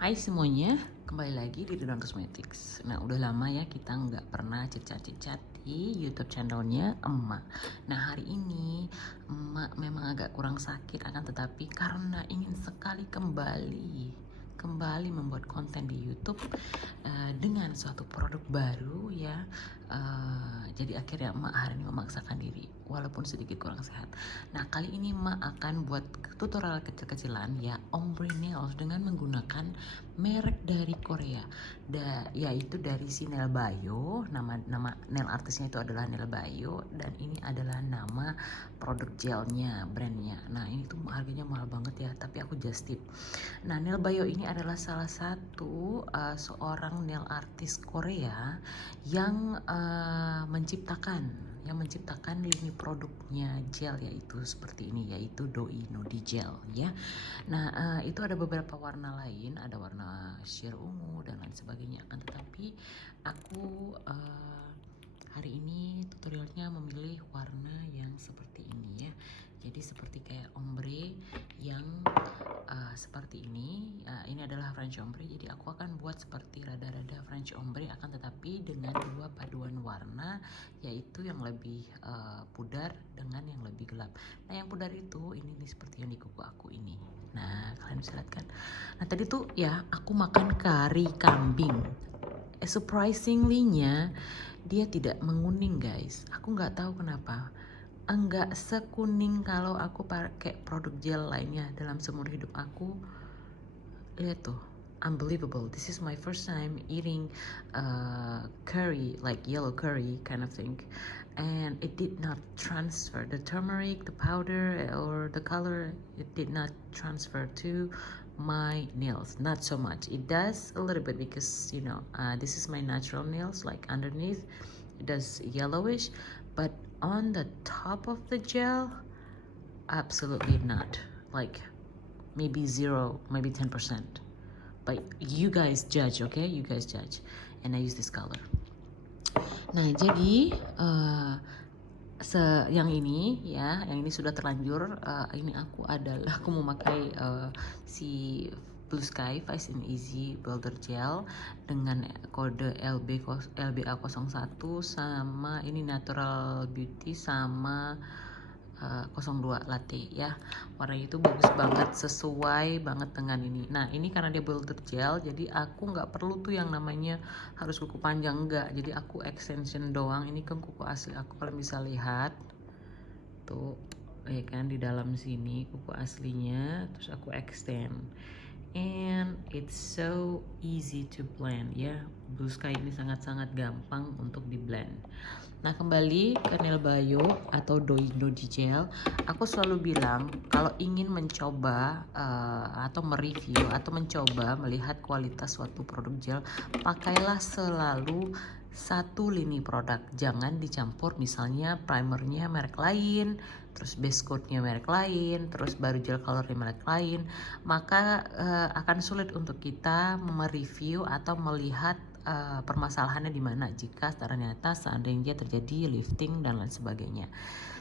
Hai semuanya, kembali lagi di Ridwan Cosmetics. Nah, udah lama ya kita nggak pernah cicat-cicat di YouTube channelnya Emak. Nah, hari ini Emak memang agak kurang sakit, akan tetapi karena ingin sekali kembali membuat konten di YouTube dengan suatu produk baru ya. Jadi akhirnya Emak hari ini memaksakan diri, walaupun sedikit kurang sehat. Nah, kali ini Emak akan buat tutorial kecil-kecilan ya, ombre nails dengan menggunakan merek dari Korea, yaitu dari si Nail Bio. Nama nail artisnya itu adalah Nail Bio, dan ini adalah nama produk gelnya, brandnya. Nah, ini tuh harganya mahal banget ya, tapi aku just tip. Nah, Nail Bio ini adalah salah satu seorang nail artis Korea yang menciptakan lini produknya gel, yaitu seperti ini, yaitu Doi Nodi Gel ya. Nah, itu ada beberapa warna lain, ada warna sheer ungu dan lain sebagainya. Akan tetapi aku hari ini tutorialnya memilih warna yang seperti ini ya. Jadi seperti kayak ombre yang seperti ini. Ini adalah French ombre. Jadi aku akan buat seperti rada-rada French ombre, akan tetapi dengan dua paduan warna, yaitu yang lebih pudar dengan yang lebih gelap. Nah, yang pudar itu ini nih, seperti yang di kuku aku ini. Nah, kalian bisa lihat kan. Nah, tadi tuh ya aku makan kari kambing. Surprisingly-nya dia tidak menguning guys. Aku nggak tahu kenapa. Enggak sekuning kalau aku pakai produk gel lainnya dalam seumur hidup aku. Lihat tuh, unbelievable. This is my first time eating curry, like yellow curry kind of thing, and it did not transfer the turmeric, the powder, or the color. It did not transfer to my nails, not so much. It does a little bit because this is my natural nails, like underneath it does yellowish, but on the top of the gel, absolutely not. Like maybe 0, maybe 10%. But you guys judge, okay? You guys judge. And I use this color. Nah, jadi yang ini ya, yang ini sudah terlanjur. Ini aku mau pakai si Blue Sky Fast and Easy Builder Gel dengan kode LBA01, sama ini Natural Beauty, sama 02 latte ya. Warnanya itu bagus banget, sesuai banget dengan ini. Nah, ini karena dia builder gel, jadi aku nggak perlu tuh yang namanya harus kuku panjang, enggak. Jadi aku extension doang. Ini kan kuku asli aku, kalian bisa lihat tuh ya kan, di dalam sini kuku aslinya, terus aku extend, and it's so easy to blend ya. Blue Sky ini sangat-sangat gampang untuk di blend. Nah, kembali ke Nail Bio atau Doi Nodi Gel, aku selalu bilang kalau ingin mencoba atau mereview atau mencoba melihat kualitas suatu produk gel, pakailah selalu satu lini produk. Jangan dicampur, misalnya primernya merek lain, terus base coatnya merek lain, terus baru gel colornya merek lain. Maka akan sulit untuk kita mereview atau melihat permasalahannya di mana jika ternyata seandainya terjadi lifting dan lain sebagainya.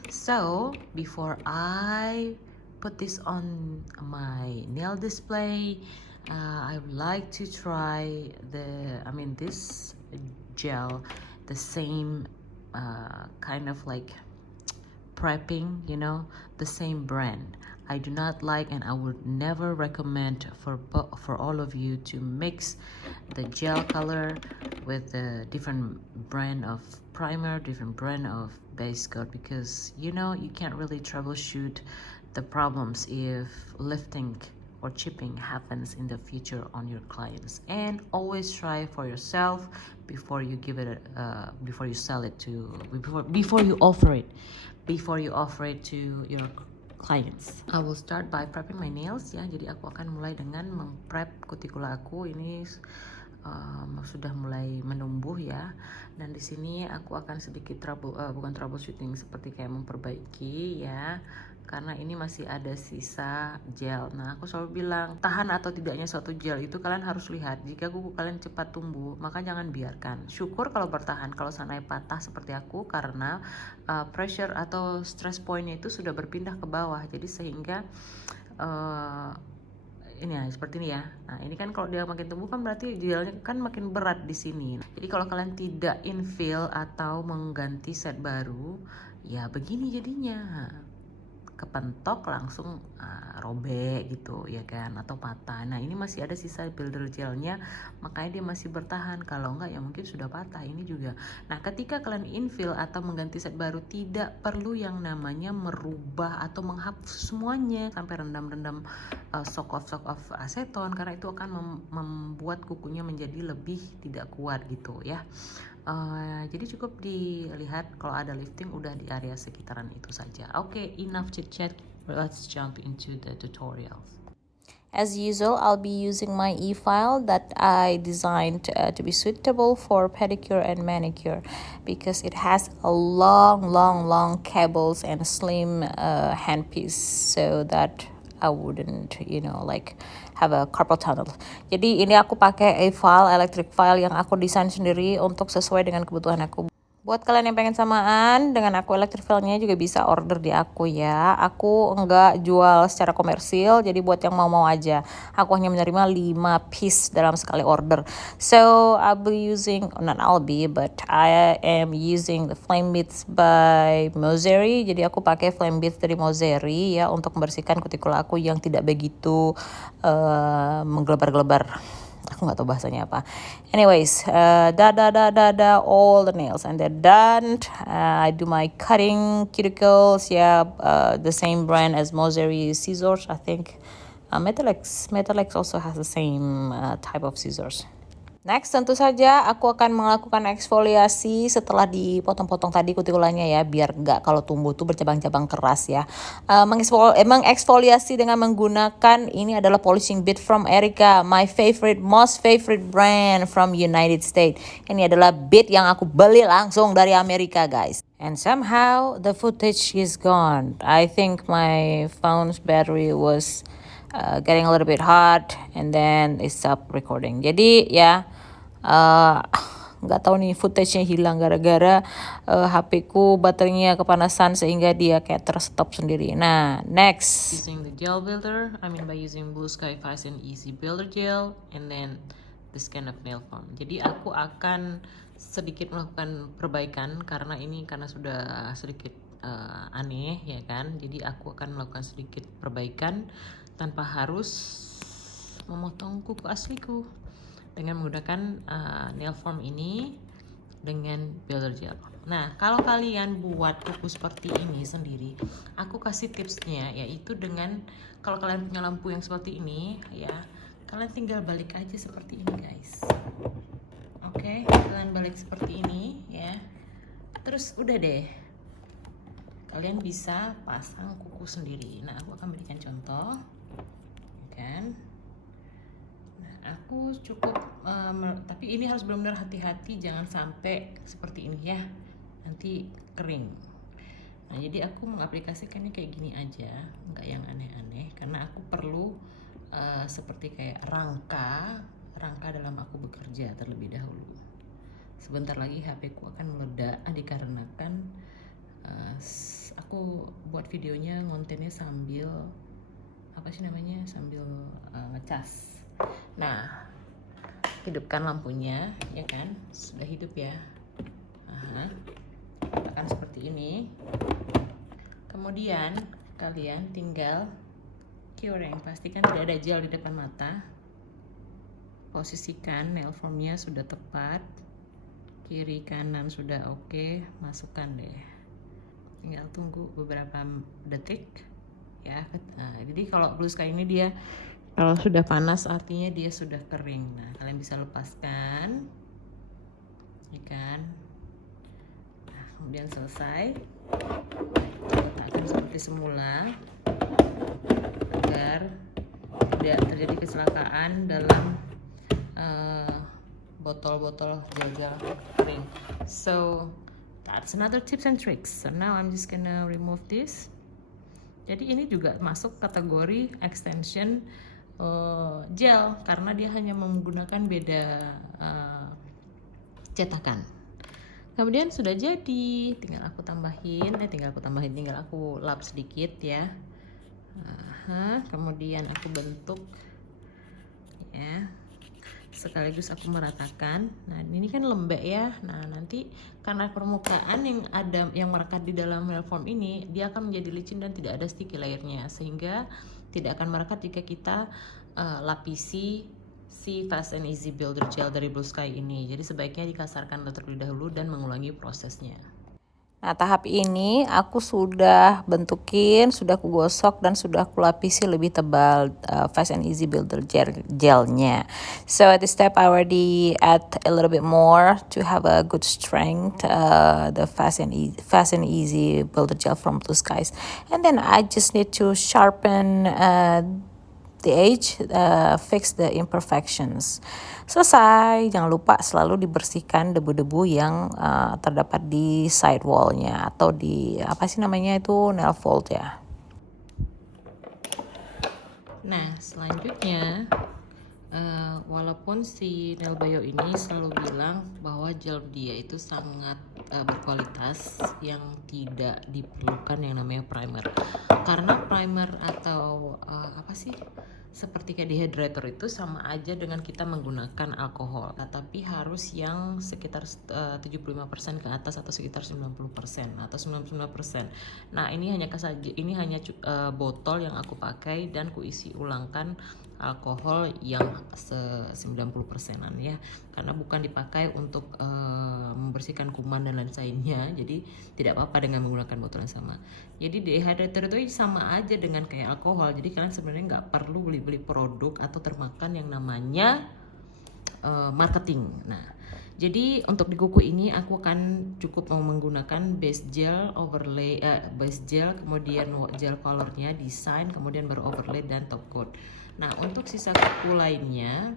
So before I put this on my nail display, I would like to try this gel, the same kind of like prepping, the same brand. I do not like, and I would never recommend for all of you to mix the gel color with a different brand of primer, different brand of base coat, because you can't really troubleshoot the problems if lifting or chipping happens in the future on your clients. And always try for yourself before you before you sell it to before you offer it to your clients. I will start by prepping my nails ya. Jadi aku akan mulai dengan mengprep kutikula aku. Ini sudah mulai menumbuh ya. Dan di sini aku akan sedikit bukan troubleshooting, seperti kayak memperbaiki ya, karena ini masih ada sisa gel. Nah, aku selalu bilang, tahan atau tidaknya suatu gel itu kalian harus lihat. Jika kuku kalian cepat tumbuh, maka jangan biarkan. Syukur kalau bertahan. Kalau seandainya patah seperti aku, karena pressure atau stress pointnya itu sudah berpindah ke bawah, jadi sehingga ini ya, seperti ini ya. Nah ini kan kalau dia makin tumbuh kan berarti gelnya kan makin berat di sini. Jadi kalau kalian tidak infill atau mengganti set baru, ya begini jadinya, kepentok langsung robek gitu ya kan, atau patah. Nah ini masih ada sisa builder gelnya, makanya dia masih bertahan. Kalau enggak ya mungkin sudah patah ini juga. Nah ketika kalian infill atau mengganti set baru, tidak perlu yang namanya merubah atau menghapus semuanya sampai rendam-rendam soak off aseton, karena itu akan membuat kukunya menjadi lebih tidak kuat gitu ya. Jadi cukup dilihat kalau ada lifting udah di area sekitaran itu saja. Oke, enough chit chat. Let's jump into the tutorial. As usual, I'll be using my e-file that I designed to be suitable for pedicure and manicure because it has a long cables and slim handpiece, so that I wouldn't, have a carpal tunnel. Jadi ini aku pakai e-file, electric file yang aku desain sendiri untuk sesuai dengan kebutuhan aku. Buat kalian yang pengen samaan dengan aku electric file-nya juga bisa order di aku ya. Aku enggak jual secara komersil, jadi buat yang mau-mau aja. Aku hanya menerima 5 piece dalam sekali order. So I am using the Flame Beads by Mozeri. Jadi aku pakai Flame Beads dari Mozeri ya untuk membersihkan kutikula aku yang tidak begitu menggelebar-gelebar. Aku nggak tahu bahasanya apa. Anyways, all the nails and they're done. I do my cutting cuticles, the same brand as Mozeri scissors, I think. Metalex also has the same type of scissors. Next, tentu saja aku akan melakukan eksfoliasi setelah dipotong-potong tadi kutikulanya ya, biar nggak kalau tumbuh tuh bercabang-cabang keras ya. Mengeksfoliasi dengan menggunakan ini adalah polishing bit from Erica, my most favorite brand from United States. Ini adalah bit yang aku beli langsung dari Amerika, guys. And somehow the footage is gone. I think my phone's battery was getting a little bit hot and then it stopped recording. Jadi ya nggak tahu nih footage-nya hilang gara-gara HP ku baterainya kepanasan sehingga dia kayak terstop sendiri. Nah, next. Using the gel builder, by using Blue Sky Fast and Easy Builder Gel and then this kind of nail form. Jadi aku akan sedikit melakukan perbaikan karena sudah sedikit aneh ya kan. Jadi aku akan melakukan sedikit perbaikan tanpa harus memotong kuku asliku dengan menggunakan nail form ini dengan builder gel. Nah, kalau kalian buat kuku seperti ini sendiri, aku kasih tipsnya yaitu dengan kalau kalian punya lampu yang seperti ini ya, kalian tinggal balik aja seperti ini guys. Oke, kalian balik seperti ini ya. Terus udah deh, kalian bisa pasang kuku sendiri. Nah, aku akan berikan contoh kan. Nah, aku cukup tapi ini harus benar-benar hati-hati, jangan sampai seperti ini ya, nanti kering. Nah, jadi aku mengaplikasikannya kayak gini aja, nggak yang aneh-aneh, karena aku perlu seperti kayak rangka dalam aku bekerja terlebih dahulu. Sebentar lagi HP ku akan meledak dikarenakan aku buat videonya ngontennya sambil ngecas. Nah, hidupkan lampunya ya kan, sudah hidup ya. Akan seperti ini. Kemudian kalian tinggal curing, pastikan tidak ada gel di depan mata. Posisikan nail formnya sudah tepat, kiri kanan sudah oke, masukkan deh. Tinggal tunggu beberapa detik ya. Nah, jadi kalau Blue Sky ini dia kalau sudah panas artinya dia sudah kering. Nah, kalian bisa lepaskan ya kan. Nah, kemudian selesai, letakkan seperti semula agar tidak terjadi kecelakaan dalam botol-botol gel kering. So that's another tips and tricks. So now I'm just gonna remove this. Jadi ini juga masuk kategori extension gel karena dia hanya menggunakan beda cetakan. Kemudian sudah jadi, tinggal aku lap sedikit ya. Kemudian aku bentuk ya. Sekaligus aku meratakan. Nah, ini kan lembek ya. Nah, nanti karena permukaan yang ada yang merekat di dalam nail form ini, dia akan menjadi licin dan tidak ada sticky layernya, sehingga tidak akan merekat jika kita lapisi si Fast and Easy Builder Gel dari Blue Sky ini. Jadi sebaiknya dikasarkan terlebih dahulu dan mengulangi prosesnya. Nah, tahap ini aku sudah bentukin, sudah aku gosok dan sudah aku lapisi lebih tebal Fast and Easy Builder gelnya. So at this step I already add a little bit more to have a good strength, the Fast and Easy Builder Gel from Blue Skies. And then I just need to sharpen the edge, fix the imperfections. Selesai. Jangan lupa selalu dibersihkan debu-debu yang terdapat di side wallnya atau di apa sih namanya itu, nail fold ya. Nah, selanjutnya walaupun si Nail Bio ini selalu bilang bahwa gel dia itu sangat berkualitas, yang tidak diperlukan yang namanya primer, karena primer atau apa sih, seperti kayak dehydrator itu sama aja dengan kita menggunakan alkohol, tapi harus yang sekitar 75% ke atas atau sekitar 90% atau 99%. Nah, ini hanya botol yang aku pakai dan kuisi ulangkan alkohol yang 90%-an ya, karena bukan dipakai untuk membersihkan kuman dan lain lainnya, jadi tidak apa-apa dengan menggunakan botol yang sama. Jadi dehydrator itu sama aja dengan kayak alkohol, jadi kalian sebenarnya nggak perlu beli produk atau termakan yang namanya marketing. Nah, jadi untuk di kuku ini aku akan cukup mau menggunakan base gel overlay, base gel, kemudian gel colornya, design, kemudian baru overlay dan top coat. Nah, untuk sisa kuku lainnya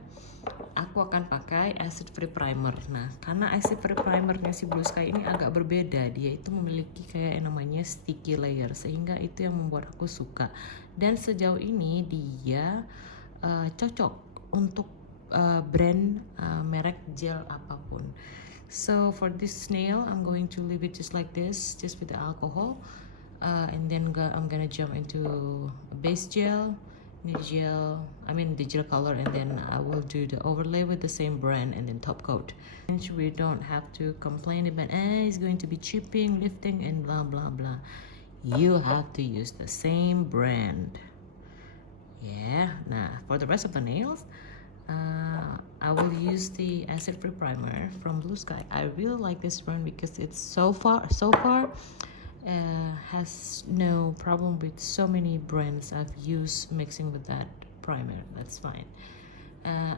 aku akan pakai acid free primer. Nah, karena acid free primernya si Blue Sky ini agak berbeda, dia itu memiliki kayak yang namanya sticky layer, sehingga itu yang membuat aku suka. Dan sejauh ini dia cocok untuk brand merek gel apapun. So for this nail, I'm going to leave it just like this, just with the alcohol, and then I'm gonna jump into a base gel, the gel color, and then I will do the overlay with the same brand and then top coat. And we don't have to complain about it's going to be chipping, lifting, and blah blah blah. You have to use the same brand. Yeah. Nah, for the rest of the nails, I will use the acid free primer from Blue Sky. I really like this brand because it's so far has no problem with so many brands I've used mixing with that primer. That's fine.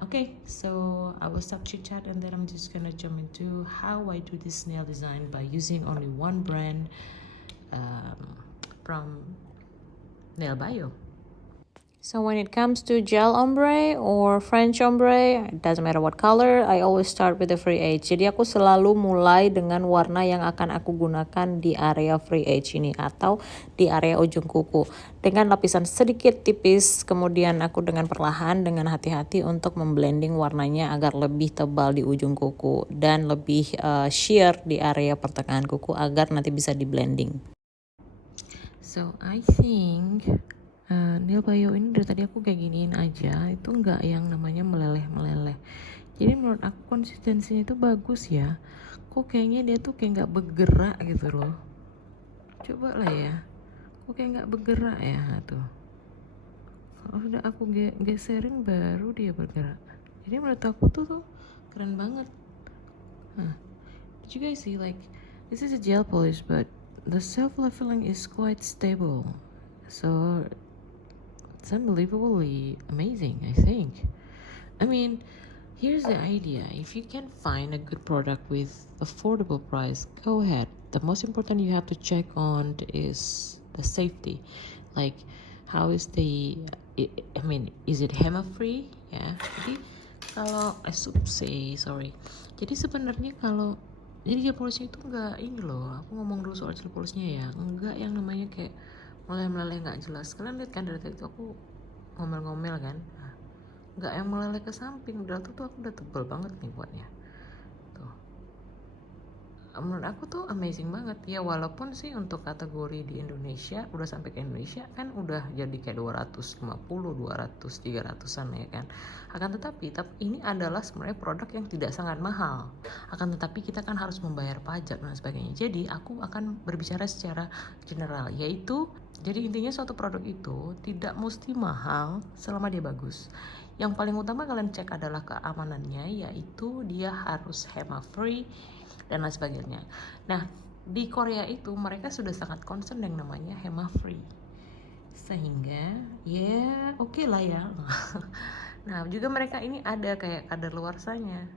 Okay, so I will stop chit chat and then I'm just gonna jump into how I do this nail design by using only one brand from Nail Bio. So when it comes to gel ombre or French ombre, it doesn't matter what color, I always start with the free edge. Jadi aku selalu mulai dengan warna yang akan aku gunakan di area free edge ini atau di area ujung kuku. Dengan lapisan sedikit tipis, kemudian aku dengan perlahan, dengan hati-hati untuk memblending warnanya agar lebih tebal di ujung kuku dan lebih sheer di area pertengahan kuku agar nanti bisa di blending. So I think Nail Bio ini dari tadi aku kayak giniin aja, itu nggak yang namanya meleleh. Jadi menurut aku konsistensinya itu bagus ya. Kok kayaknya dia tuh kayak nggak bergerak gitu loh. Coba lah ya. Kok kayak nggak bergerak ya tuh. Kalau udah aku geserin baru dia bergerak. Jadi menurut aku tuh keren banget. Did you guys see, like, this is a gel polish, but the self-leveling is quite stable. So it's unbelievably amazing, I think. I mean, here's the idea. If you can find a good product with affordable price, go ahead. The most important you have to check on is the safety. Like, how is is it HEMA free? Ya. Jadi kalau Jadi sebenarnya jadi gel polishnya itu enggak ini loh. Aku ngomong dulu soal gel polishnya ya. Enggak yang namanya kayak meleleh nggak jelas. Kalian lihat kan dari tadi tuh aku ngomel-ngomel kan, nggak yang meleleh ke samping. Udah tuh aku udah tebel banget nih buatnya tuh. menurut aku tuh amazing banget ya, walaupun sih untuk kategori di Indonesia udah sampai ke Indonesia kan udah jadi kayak 250, 200, 300-an ya kan. Akan tetapi ini adalah sebenarnya produk yang tidak sangat mahal. Akan tetapi kita kan harus membayar pajak dan sebagainya. Jadi aku akan berbicara secara general, yaitu jadi intinya suatu produk itu tidak mesti mahal selama dia bagus. Yang paling utama kalian cek adalah keamanannya, yaitu dia harus HEMA free dan lain sebagainya. Nah, di Korea itu mereka sudah sangat concern yang namanya HEMA free, sehingga ya oke lah ya. Nah, juga mereka ini ada kayak kadaluarsanya.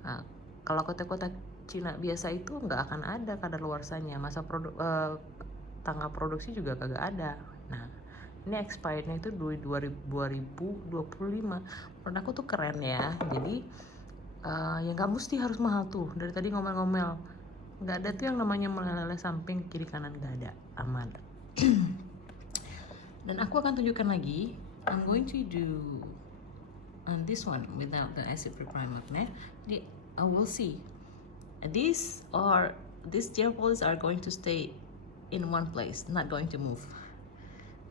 Nah, kalau kota-kota Cina biasa itu nggak akan ada kadaluarsanya, masa tanggal produksi juga kagak ada. Nah, ini expirednya itu 2025. Menurut aku tuh keren ya. Jadi ya nggak mesti harus mahal tuh. Dari tadi ngomel-ngomel, nggak ada tuh yang namanya meleleh samping kiri kanan, nggak ada, aman. Dan aku akan tunjukkan lagi. I'm going to do on this one without the acid free primer. Nah, jadi I will see. These gel polish are going to stay in one place, not going to move.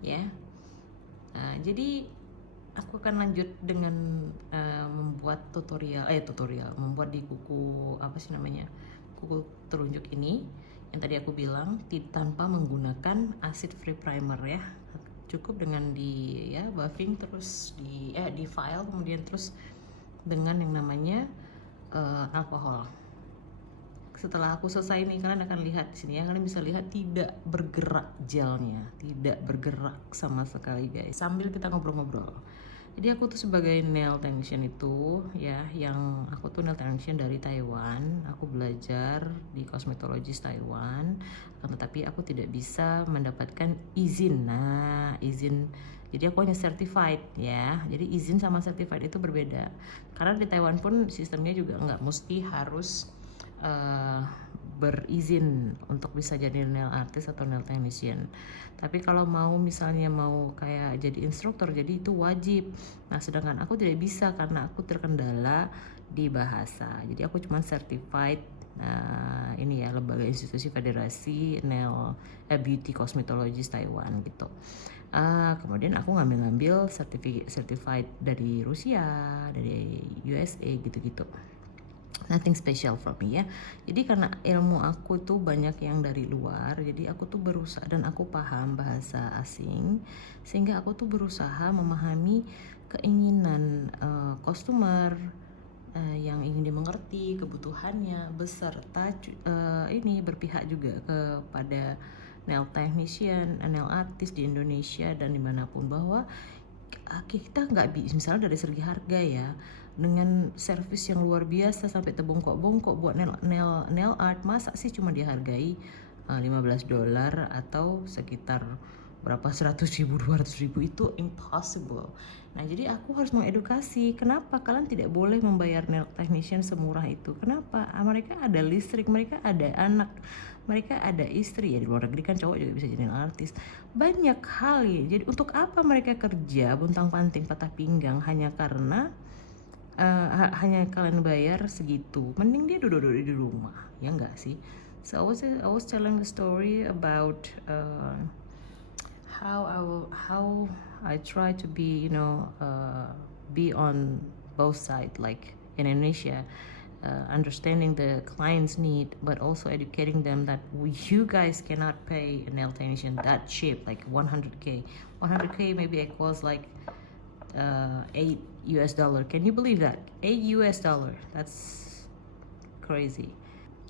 Ya. Jadi aku akan lanjut dengan membuat membuat di kuku kuku telunjuk ini yang tadi aku bilang tanpa menggunakan acid free primer ya, cukup dengan buffing terus di file, kemudian terus dengan yang namanya alkohol. Setelah aku selesai nih, kalian akan lihat di sini ya, kalian bisa lihat tidak bergerak gelnya, tidak bergerak sama sekali guys, sambil kita ngobrol-ngobrol. Jadi aku tuh sebagai nail technician itu ya, yang aku tuh nail technician dari Taiwan, aku belajar di cosmetologist Taiwan, tetapi aku tidak bisa mendapatkan izin. Nah, izin, jadi aku hanya certified ya. Jadi izin sama certified itu berbeda, karena di Taiwan pun sistemnya juga nggak mesti harus berizin untuk bisa jadi nail artist atau nail technician. Tapi kalau misalnya mau kayak jadi instruktur, jadi itu wajib. Nah, sedangkan aku tidak bisa karena aku terkendala di bahasa. Jadi aku cuma certified ini ya, lembaga institusi federasi nail beauty cosmetologist Taiwan gitu. Kemudian aku ngambil certified dari Rusia, dari USA gitu-gitu. Nothing special for me ya. Jadi karena ilmu aku tuh banyak yang dari luar, jadi aku tuh berusaha, dan aku paham bahasa asing, sehingga aku tuh berusaha memahami keinginan customer yang ingin dimengerti kebutuhannya, beserta ini berpihak juga kepada nail technician, nail artist di Indonesia dan dimanapun, bahwa kita nggak bisa, misalnya dari segi harga ya, dengan servis yang luar biasa sampai terbongkok-bongkok buat nail art, masa sih cuma dihargai $15 atau sekitar berapa 100.000 200.000, itu impossible. Nah, jadi aku harus mengedukasi, kenapa kalian tidak boleh membayar nail technician semurah itu. Kenapa? Mereka ada listrik, mereka ada anak, mereka ada istri ya, di luar negeri kan cowok juga bisa jadi nail artist, banyak hal ya. Jadi untuk apa mereka kerja bontang-panting patah pinggang hanya karena hanya kalian bayar segitu? Mending dia duduk di rumah, ya enggak sih? So I was telling the story about how I try to be be on both sides, like in Indonesia, understanding the client's need, but also educating them that you guys cannot pay a nail technician that cheap, like 100K. 100K maybe equals like $8. Can you believe that? $8. That's crazy.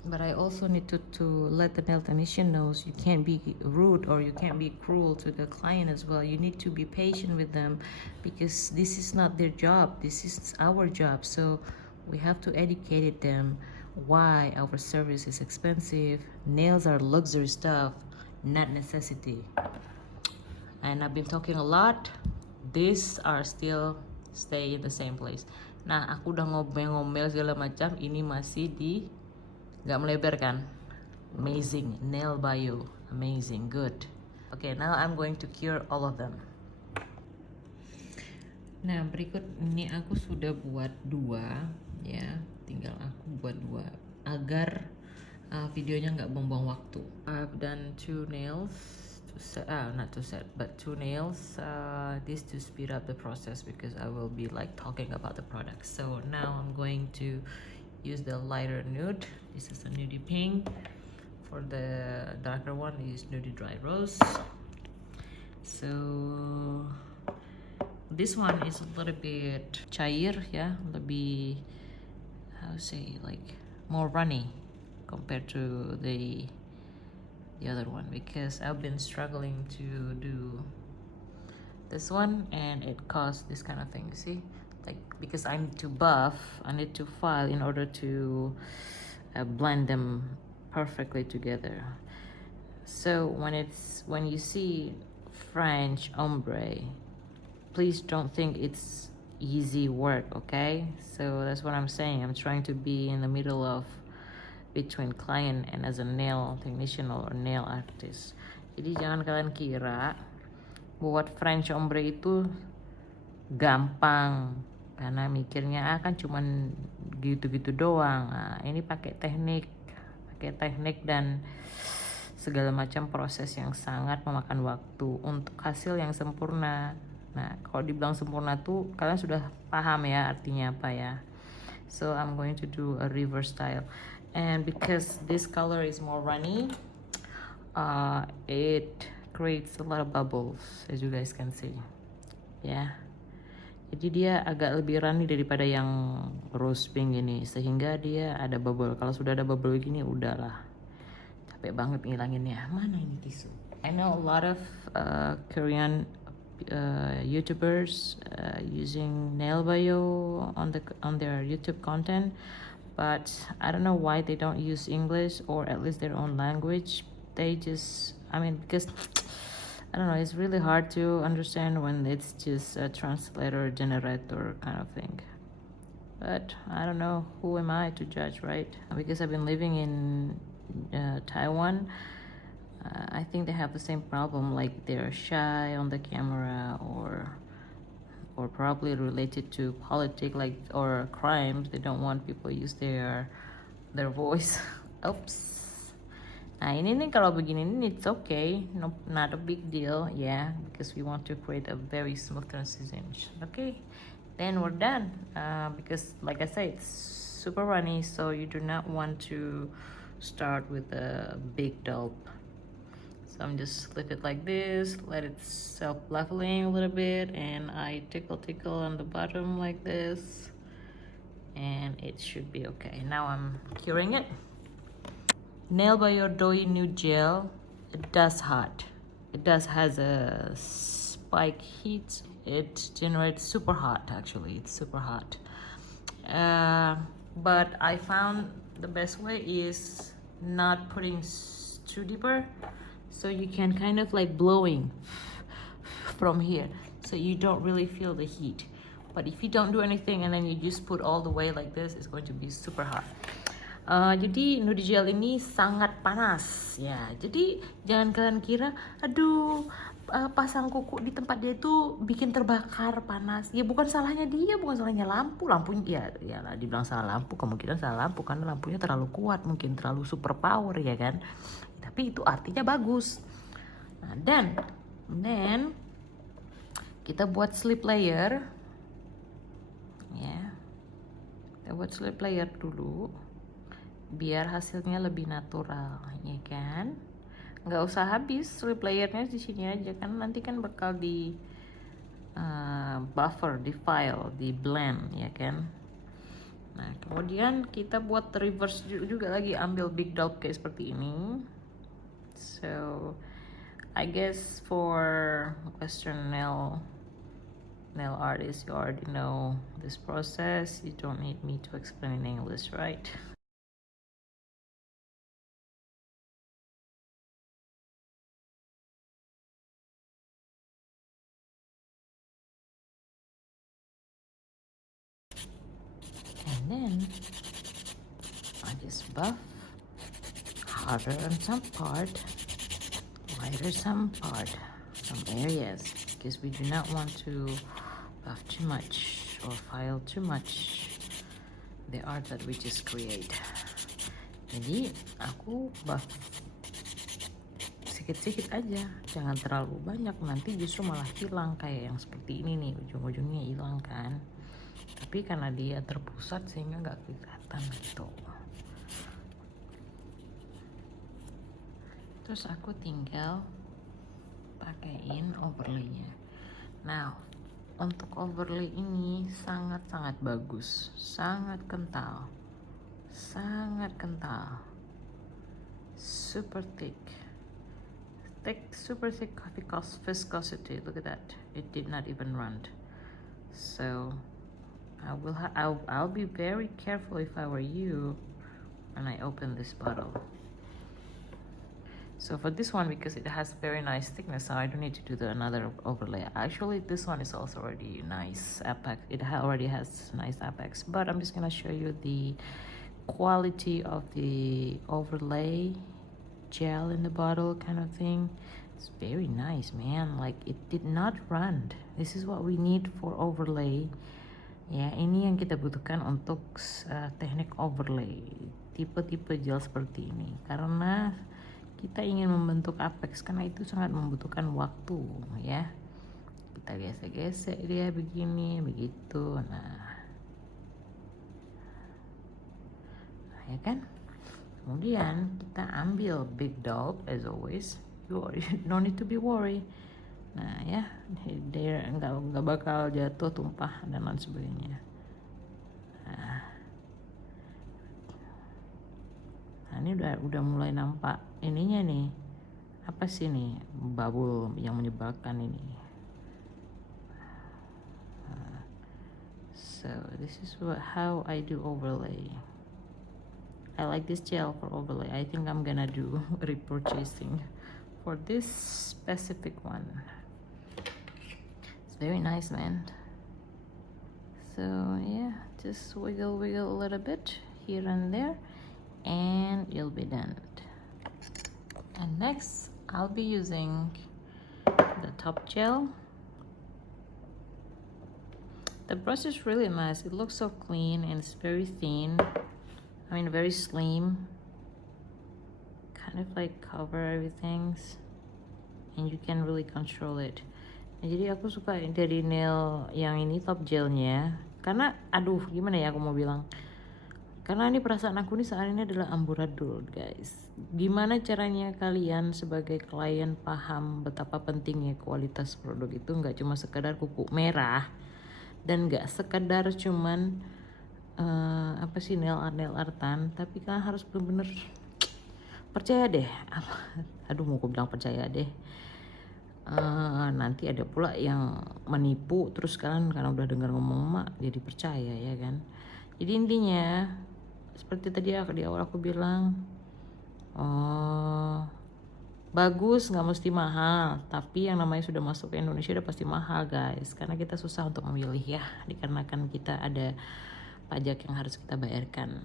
But I also need to let the nail technician knows you can't be rude or you can't be cruel to the client as well. You need to be patient with them, because this is not their job, this is our job. So we have to educate them why our service is expensive. Nails are luxury stuff, not necessity. And I've been talking a lot. These are still stay in the same place. Nah, aku udah ngomel-ngomel segala macam, ini masih nggak melebar kan? Amazing, nail bio, amazing, good. Okay, now I'm going to cure all of them. Nah, berikut ini aku sudah buat 2 ya, tinggal aku buat 2 agar videonya nggak buang-buang waktu. I've done 2 nails to set, not to set, but 2 nails. This to speed up the process because I will be like talking about the product. So now I'm going to use the lighter nude. This is a nudie pink. For the darker one is nudie dry rose. So this one is a little bit cair ya, lebih how to say, like more runny compared to the other one, because I've been struggling to do this one and it caused this kind of thing. You see, like, because I need to buff, I need to file in order to blend them perfectly together. So when you see French ombre, please don't think it's easy work, okay? So that's what I'm saying. I'm trying to be in the middle of between client and as a nail technician or nail artist. Jadi jangan kalian kira buat French ombre itu gampang karena mikirnya kan cuman gitu-gitu doang. Nah, ini pakai teknik dan segala macam proses yang sangat memakan waktu untuk hasil yang sempurna. Nah, kalau dibilang sempurna tuh kalian sudah paham ya artinya apa ya. So I'm going to do a reverse style, and because this color is more runny, it creates a lot of bubbles, as you guys can see ya. Jadi dia agak lebih runny daripada yang rose pink ini, sehingga dia ada bubble. Kalau sudah ada bubble gini udahlah, capek banget ngilanginnya. Mana ini tisu? I know a lot of Korean YouTubers using nail bio on their YouTube content, but I don't know why they don't use English or at least their own language. They just, because I don't know, it's really hard to understand when it's just a translator generator kind of thing. But I don't know, who am I to judge, right? Because I've been living in Taiwan. I think they have the same problem, like they're shy on the camera, or probably related to politics, like, or crimes. They don't want people use their voice. Oops. Nah ini nih kalau begini nih it's okay, no, not a big deal, yeah, because we want to create a very smooth transition. Okay, then we're done. Because like I said, it's super runny, so you do not want to start with a big dope. So I'm just flip it like this, let it self-leveling a little bit, and I tickle on the bottom like this, and it should be okay. Now I'm curing it. Nail Bio Doughy Nude Gel, it does hot. It has a spike heat. It generates super hot, actually. It's super hot. But I found the best way is not putting too deeper. So you can kind of like blowing from here, so you don't really feel the heat. But if you don't do anything and then you just put all the way like this, it's going to be super hot. Jadi Nude Gel ini sangat panas ya. Jadi jangan kalian kira, aduh, pasang kuku di tempat dia itu bikin terbakar panas. Ya bukan salahnya dia, bukan salahnya lampunya ya lah, dibilang salah lampu, kemungkinan salah lampu karena lampunya terlalu kuat, mungkin terlalu super power ya kan. Tapi itu artinya bagus. Nah, dan kita buat slip layer ya. Kita buat slip layer dulu biar hasilnya lebih natural ya kan. Nggak usah habis slip layernya di sini aja kan, nanti kan bakal di buffer, di file, di blend ya kan. Nah kemudian kita buat reverse juga lagi, ambil big dollop kayak seperti ini. So I guess for Western nail artists, you already know this process. You don't need me to explain in English, right? And then I just buff harder on some part, lighter some areas, because we do not want to buff too much or file too much the art that we just create. Jadi aku sedikit-sedikit aja, jangan terlalu banyak, nanti justru malah hilang kayak yang seperti ini nih, ujung-ujungnya hilang kan. Tapi karena dia terpusat sehingga nggak kelihatan gitu. Terus aku tinggal pakaiin overlaynya. Nah, untuk overlay ini sangat-sangat bagus, sangat kental, super thick, super thick viscosity. Look at that, it did not even run. So I'll be very careful if I were you when I open this bottle. So for this one, because it has very nice thickness, so I don't need to do another overlay. Actually, this one is also already nice apex. It already has nice apex, but I'm just gonna show you the quality of the overlay gel in the bottle kind of thing. It's very nice, man. Like, it did not run. This is what we need for overlay. Ya, ini yang kita butuhkan untuk teknik overlay, tipe-tipe gel seperti ini, karena kita ingin membentuk apex, karena itu sangat membutuhkan waktu ya. Kita gesek-gesek dia begini begitu. Nah ya kan, kemudian kita ambil big dollop as always. You no need to be worry. Nah ya, dia nggak bakal jatuh, tumpah dan lain sebagainya. Nah ini udah mulai nampak ininya nih, apa sih nih, bubble yang menyebalkan ini. So this is how I do overlay. I like this gel for overlay. I think I'm gonna do repurchasing for this specific one. It's very nice, man. So yeah, just wiggle a little bit here and there, and you'll be done. And next I'll be using the top gel. The brush is really nice. It looks so clean and it's very thin. I mean, very slim. Kind of like cover everything, and you can really control it. Nah, jadi aku suka dari nail yang ini top gelnya, karena aduh gimana ya aku mau bilang, karena ini perasaan aku nih saat ini adalah amburadul guys. Gimana caranya kalian sebagai klien paham betapa pentingnya kualitas produk itu nggak cuma sekedar kuku merah, dan nggak sekedar cuman apa sih nail artan, tapi kalian harus bener-bener percaya deh. Aduh mau aku bilang percaya deh, nanti ada pula yang menipu, terus kalian karena udah dengar ngomong mak jadi percaya ya kan. Jadi intinya seperti tadi di awal aku bilang, bagus nggak mesti mahal, tapi yang namanya sudah masuk ke Indonesia udah pasti mahal guys, karena kita susah untuk memilih ya, dikarenakan kita ada pajak yang harus kita bayarkan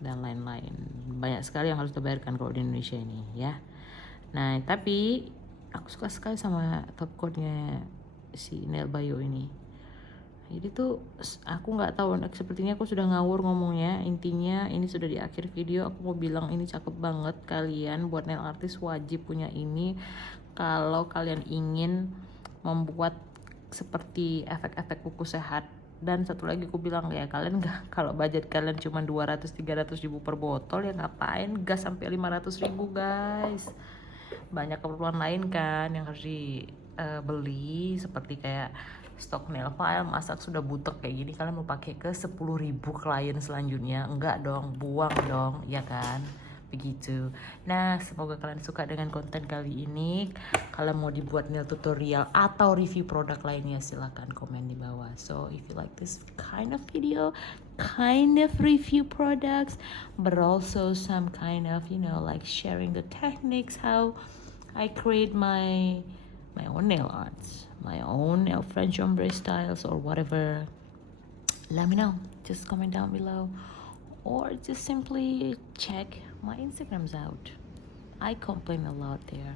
dan lain-lain, banyak sekali yang harus kita bayarkan kalau di Indonesia ini ya. Nah tapi aku suka sekali sama top coatnya si Nail Bio ini. Jadi tuh aku nggak tahu, sepertinya aku sudah ngawur ngomongnya. Intinya ini sudah di akhir video, aku mau bilang ini cakep banget. Kalian buat nail artist wajib punya ini kalau kalian ingin membuat seperti efek-efek kuku sehat. Dan satu lagi aku bilang ya, kalian nggak, kalau budget kalian cuma 200-300 ribu per botol ya ngapain gas sampai 500 ribu guys. Banyak keperluan lain kan yang harus dibeli, seperti kayak stok nail file. Masa sudah butek kayak gini kalian mau pakai ke 10.000 klien selanjutnya? Enggak dong, buang dong ya kan, begitu. Nah semoga kalian suka dengan konten kali ini. Kalau mau dibuat nail tutorial atau review produk lainnya silahkan komen di bawah. So if you like this kind of video, kind of review products, but also some kind of, you know, like sharing the techniques, how I create my own nail arts, my own nail French ombre styles or whatever, let me know. Just comment down below, or just simply check my Instagrams out. I complain a lot there.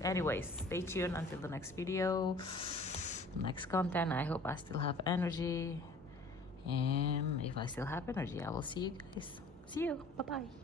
Anyways, stay tuned until the next video, next content. I hope I still have energy, and if I still have energy I will see you guys. See you, bye bye.